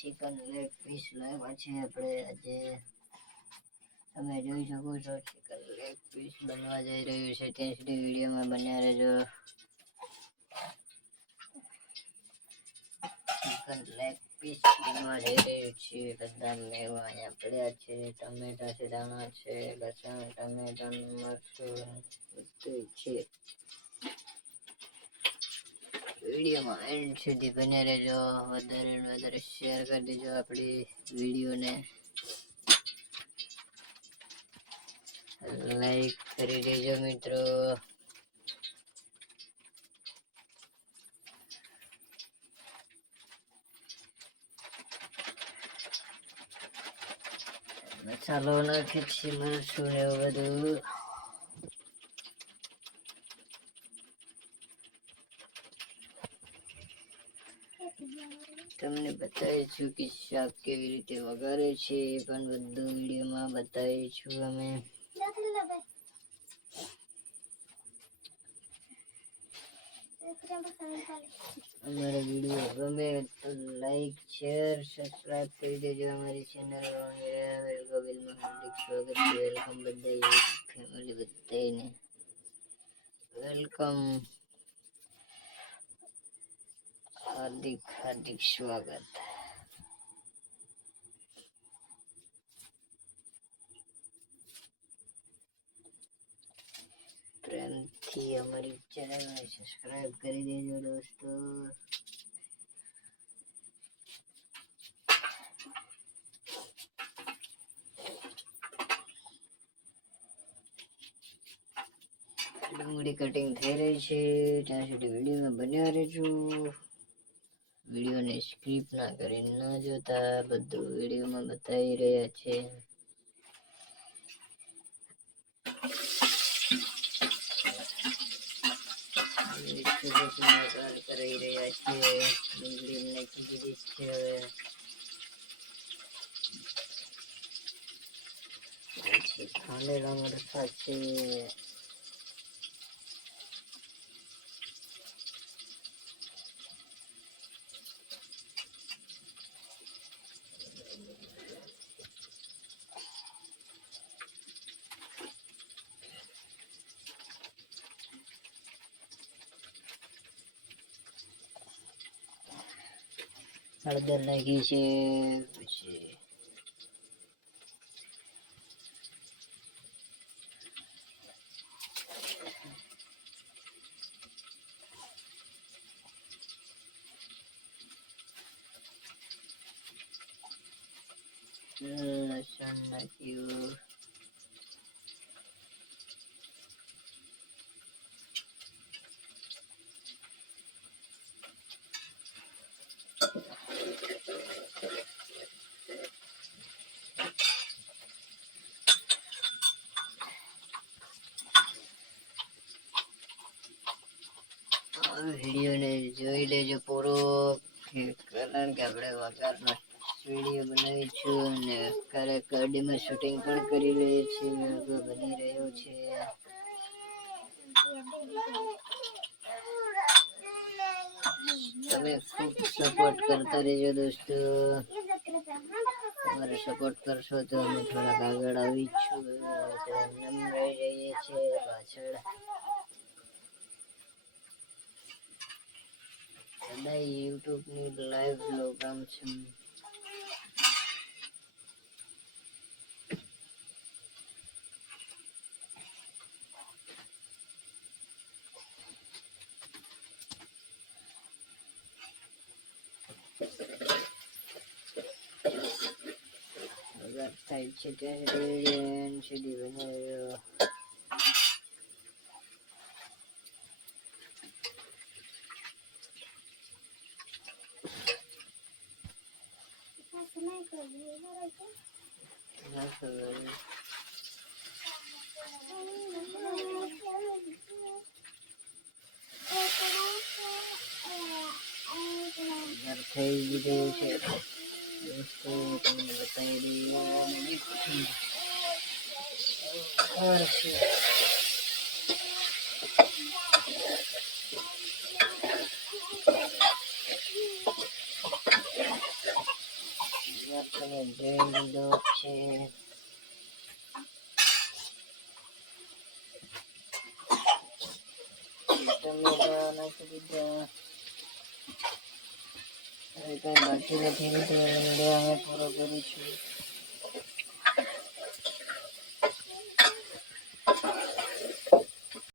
Chicken leg piece લાવ્યા છે. આપણે આજે તમે જોઈ શકો છો, ચિકન લેગ પીસ બનવા જઈ રહ્યું છે. ત્યાં સુધી વિડીયોમાં બન્યા રહેજો. ચિકન લેગ પીસ બનવા જઈ રહ્યું છે. બધા મેવા અહીંયા પડ્યા છે. ટમેટા છે દાણા છે, લસણ ટમેટા મરચું બધું છે. વિડીયોમાં એન્ડ સુધી બને રહેજો. વધારે વધારે શેર કરી દેજો આપણી વિડીયોને લાઈક કરી દેજો મિત્રો. મસાલો નાખે છે મરચું ને બધું. તમને બતાવીશું કે શાક કેવી રીતે વઘારે છે એ પણ બધું વિડીયોમાં બતાવીશું અમે. અમારો વીડિયો ગમે તો લાઈક શેર સબસ્ક્રાઇબ કરી દેજો અમારી ચેનલ ગોવિલમાં હાર્દિક સ્વાગત છે. વેલકમ બધા ફેમિલી બધાને વેલકમ હાર્દિક હાર્દિક સ્વાગત. પ્રેમથી અમારી ચેનલને સબસ્ક્રાઇબ કરી દેજો દોસ્તો. ડુંગળી કટિંગ થઈ રહી છે. ત્યાં સુધી વિડીયોમાં બન્યા રહેજો. વિડીયોને સ્ક્રીપ ના કરી, ન જોતા બધું વિડીયોમાં બતાવી રહ્યા છે કરી રહ્યા હવે ખાંડેલા મરચા છે. હળદર નાખી છે પછી લસણ નાખ્યું વિડીયોને જોઈ લેજો પૂરો. કારણ કે આપણે વઘારનો વીડિયો બનાવીશું અને અત્યારે કડીમાં શૂટિંગ પણ કરી રહી છીએ બની રહ્યો છે. તમે ખૂબ સપોર્ટ કરતા રહેજો દોસ્તો. તમારે સપોર્ટ કરશો તો અમે થોડાક આગળ આવી છું. નમ રહી જઈએ છીએ પાછળ. બધા યુટ્યુબની લાઈવ પ્રોગ્રામ છે વગર થાય છે ત્યાં સુધી બનાવ્યો થઈ ગયું છે દોસ્તો તમને બતાવી દઈએ નજીક ઘર છે જોઈ લીધો છે ટમેટા નાખી દીધા હવે કઈ બાકી નથી વીડિયો અમે પૂરો કરીશું